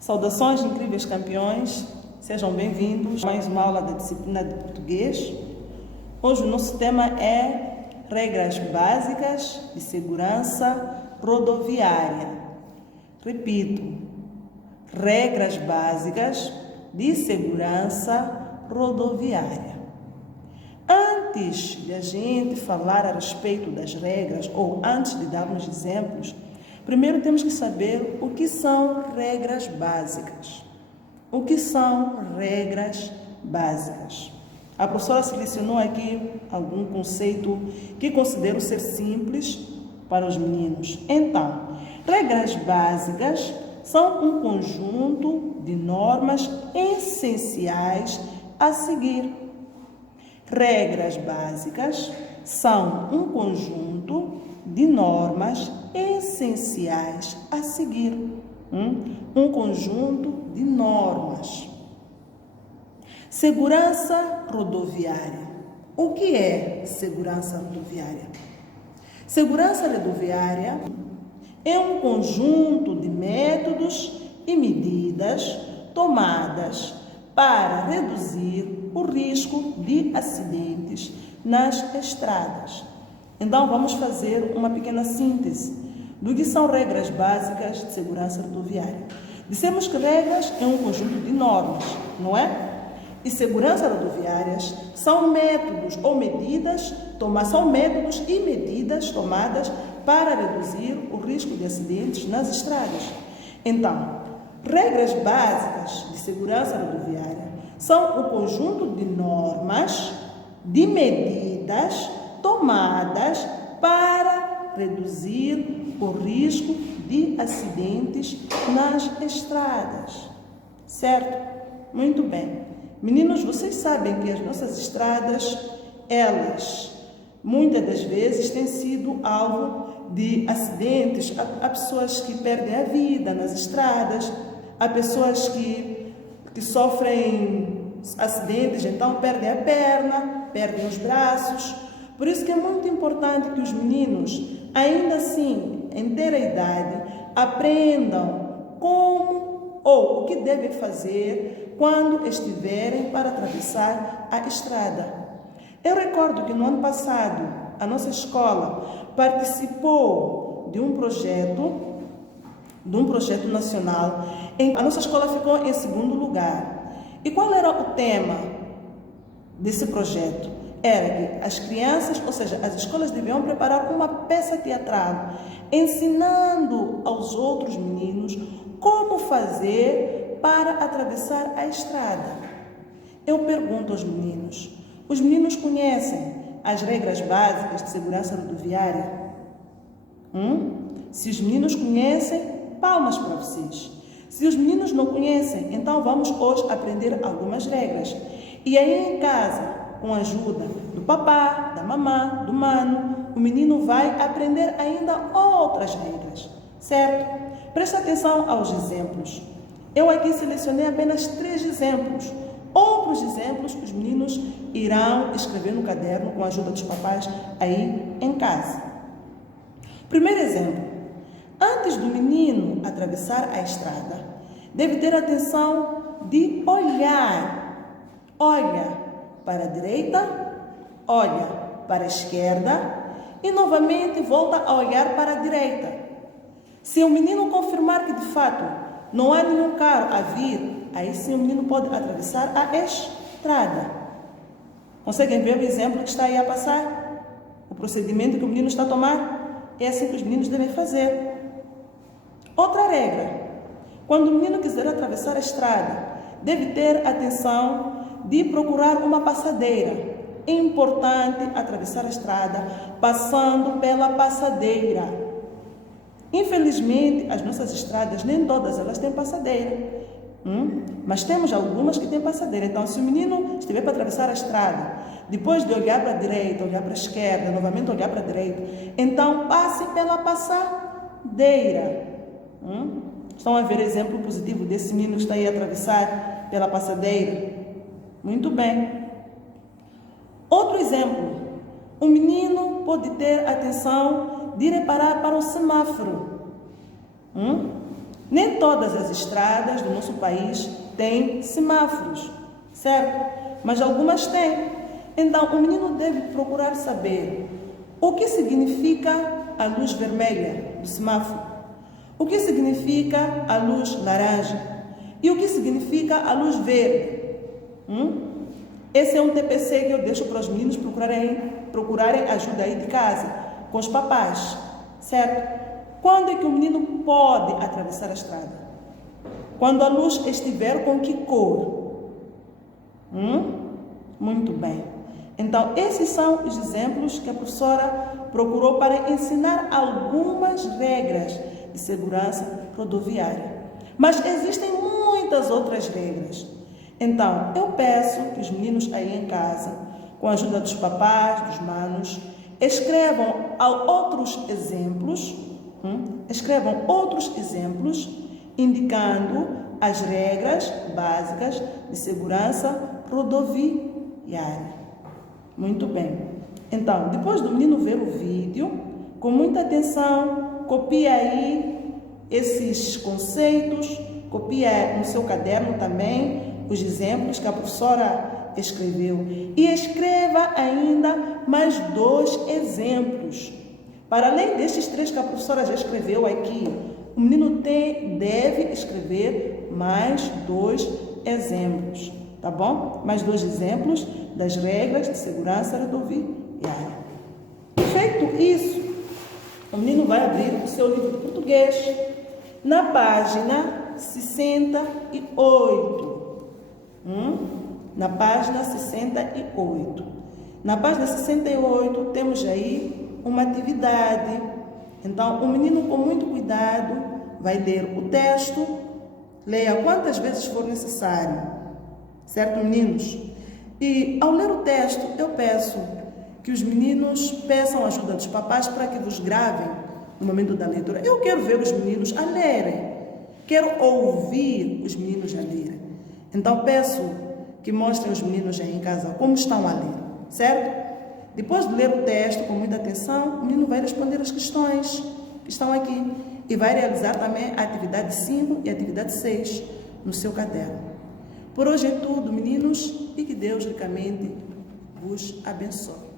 Saudações, incríveis campeões, sejam bem-vindos a mais uma aula da disciplina de português. Hoje o nosso tema é regras básicas de segurança rodoviária. Repito, regras básicas de segurança rodoviária. Antes de a gente falar a respeito das regras, ou antes de darmos exemplos, primeiro temos que saber o que são regras básicas. O que são regras básicas? A professora selecionou aqui algum conceito que considero ser simples para os meninos. Então, regras básicas são um conjunto de normas essenciais a seguir. Regras básicas são um conjunto de normas essenciais a seguir. Um conjunto de normas. Segurança rodoviária. O que é segurança rodoviária? Segurança rodoviária é um conjunto de métodos e medidas tomadas para reduzir o risco de acidentes nas estradas. Então, vamos fazer uma pequena síntese do que são regras básicas de segurança rodoviária. Dissemos que regras é um conjunto de normas, não é? E segurança rodoviárias são métodos ou medidas, são métodos e medidas tomadas para reduzir o risco de acidentes nas estradas. Então, regras básicas de segurança rodoviária são o conjunto de normas, de medidas tomadas para reduzir o risco de acidentes nas estradas. Certo? Muito bem. Meninos, vocês sabem que as nossas estradas, elas, muitas das vezes, têm sido alvo de acidentes. Há pessoas que perdem a vida nas estradas, há pessoas que sofrem acidentes, então perdem a perna, perdem os braços. Por isso que é muito importante que os meninos, ainda assim, em ter a idade, aprendam como ou o que devem fazer quando estiverem para atravessar a estrada. Eu recordo que no ano passado, a nossa escola participou de um projeto nacional. A nossa escola ficou em segundo lugar. E qual era o tema desse projeto? Era que as crianças, ou seja, as escolas deviam preparar uma peça teatral, ensinando aos outros meninos como fazer para atravessar a estrada. Eu pergunto aos meninos, os meninos conhecem as regras básicas de segurança rodoviária? Se os meninos conhecem, palmas para vocês. Se os meninos não conhecem, então vamos hoje aprender algumas regras. E aí em casa, com a ajuda do papá, da mamã, do mano, o menino vai aprender ainda outras regras, certo? Presta atenção aos exemplos. Eu aqui selecionei apenas 3 exemplos. Outros exemplos os meninos irão escrever no caderno com a ajuda dos papais aí em casa. Primeiro exemplo. Antes do menino atravessar a estrada, deve ter atenção de olhar. Olha para a direita, olha para a esquerda e novamente volta a olhar para a direita. Se o menino confirmar que de fato não há nenhum carro a vir, aí sim o menino pode atravessar a estrada. Conseguem ver o exemplo que está aí a passar? O procedimento que o menino está a tomar? É assim que os meninos devem fazer. Outra regra. Quando o menino quiser atravessar a estrada, deve ter atenção de procurar uma passadeira. É importante atravessar a estrada passando pela passadeira. Infelizmente, as nossas estradas, nem todas elas têm passadeira. Mas temos algumas que têm passadeira. Então, se o menino estiver para atravessar a estrada, depois de olhar para a direita, olhar para a esquerda, novamente olhar para a direita, então passe pela passadeira. Estão a ver exemplo positivo desse menino que está aí a atravessar pela passadeira? Muito bem. Outro exemplo. O menino pode ter atenção de reparar para o semáforo. Nem todas as estradas do nosso país têm semáforos, certo? Mas algumas têm. Então, o menino deve procurar saber o que significa a luz vermelha do semáforo, o que significa a luz laranja e o que significa a luz verde. Esse é um TPC que eu deixo para os meninos procurarem ajuda aí de casa, com os papais, certo? Quando é que o menino pode atravessar a estrada? Quando a luz estiver com que cor? Muito bem. Então, esses são os exemplos que a professora procurou para ensinar algumas regras de segurança rodoviária. Mas existem muitas outras regras. Então, eu peço que os meninos aí em casa, com a ajuda dos papais, dos manos, escrevam outros exemplos, indicando as regras básicas de segurança rodoviária. Muito bem. Então, depois do menino ver o vídeo, com muita atenção, copia aí esses conceitos, copia no seu caderno também os exemplos que a professora escreveu e escreva ainda mais 2 exemplos. Para além destes 3 que a professora já escreveu aqui, o menino deve escrever mais 2 exemplos, tá bom? Mais 2 exemplos das regras de segurança rodoviária. Feito isso, o menino vai abrir o seu livro de português na página 68. Na página 68. Na página 68 temos aí uma atividade. Então, o menino, com muito cuidado, vai ler o texto, leia quantas vezes for necessário, certo, meninos? E ao ler o texto, eu peço que os meninos peçam a ajuda dos papais para que vos gravem no momento da leitura. Eu quero ver os meninos a lerem, quero ouvir os meninos a lerem. Então, peço que mostrem os meninos aí em casa como estão a ler, certo? Depois de ler o texto com muita atenção, o menino vai responder as questões que estão aqui e vai realizar também a atividade 5 e a atividade 6 no seu caderno. Por hoje é tudo, meninos, e que Deus ricamente vos abençoe.